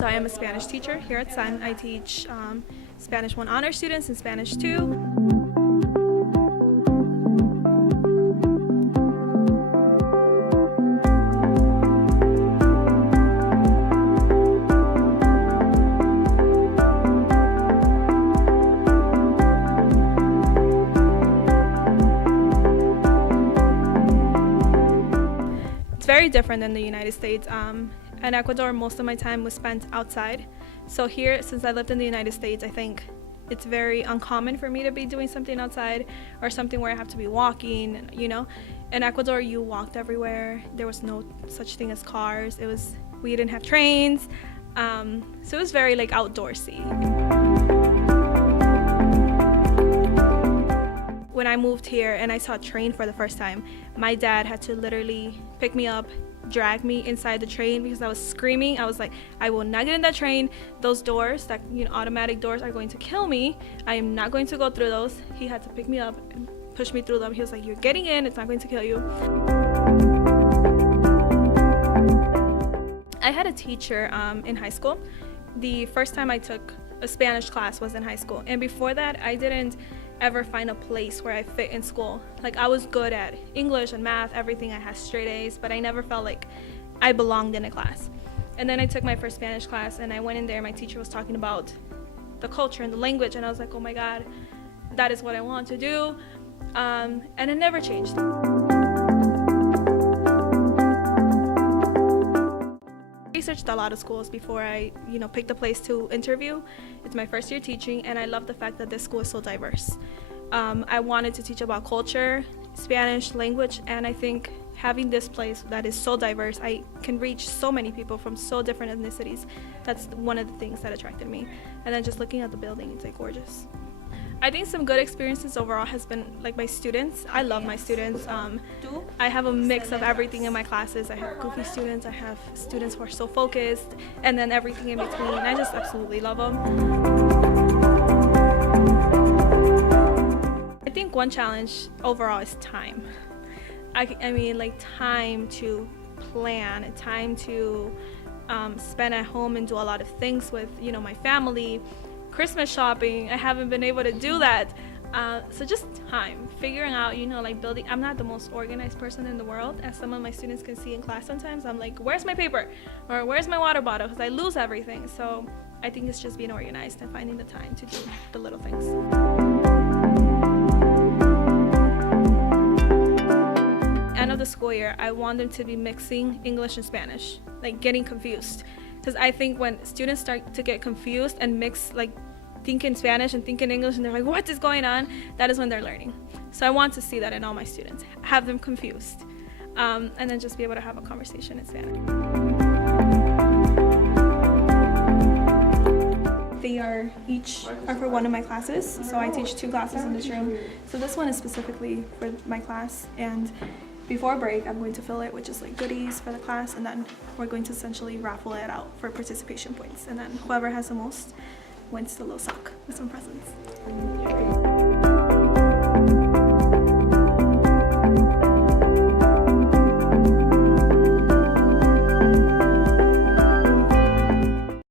So I am a Spanish teacher here at Senn. I teach Spanish 1 honor students and Spanish 2. Very different than the United States. In Ecuador, most of my time was spent outside. So here, since I lived in the United States, I think it's very uncommon for me to be doing something outside or something where I have to be walking, you know. In Ecuador, you walked everywhere. There was no such thing as cars. We didn't have trains. So it was very like outdoorsy. When I moved here and I saw a train for the first time, my dad had to literally pick me up, drag me inside the train because I was screaming. I was like, I will not get in that train. Those doors, that automatic doors, are going to kill me. I am not going to go through those. He had to pick me up and push me through them. He was like, you're getting in, it's not going to kill you. I had a teacher in high school. The first time I took a Spanish class was in high school, and before that I didn't ever find a place where I fit in school. Like, I was good at English and math, everything. I had straight A's, but I never felt like I belonged in a class. And then I took my first Spanish class and I went in there, my teacher was talking about the culture and the language, and I was like, oh my God, that is what I want to do. And it never changed. I researched a lot of schools before I picked a place to interview. It's my first year teaching, and I love the fact that this school is so diverse. I wanted to teach about culture, Spanish, language, and I think having this place that is so diverse, I can reach so many people from so different ethnicities. That's one of the things that attracted me. And then just looking at the building, it's like gorgeous. I think some good experiences overall has been like my students. I love my students. I have a mix of everything in my classes. I have goofy students, I have students who are so focused, and then everything in between. I just absolutely love them. I think one challenge overall is time. I mean, like, time to plan, time to spend at home and do a lot of things with my family. Christmas shopping, I haven't been able to do that. So just time, figuring out, like building. I'm not the most organized person in the world, as some of my students can see in class sometimes. I'm like, where's my paper? Or where's my water bottle? Because I lose everything. So I think it's just being organized and finding the time to do the little things. End of the school year, I want them to be mixing English and Spanish, like getting confused. Because I think when students start to get confused and mix, like thinking Spanish and thinking English, and they're like, what is going on? That is when they're learning. So I want to see that in all my students, have them confused, and then just be able to have a conversation in Spanish. They are for one of my classes, so I teach 2 classes in this room. So this one is specifically for my class, and before break, I'm going to fill it with just like goodies for the class, and then we're going to essentially raffle it out for participation points. And then whoever has the most wins the little sock with some presents.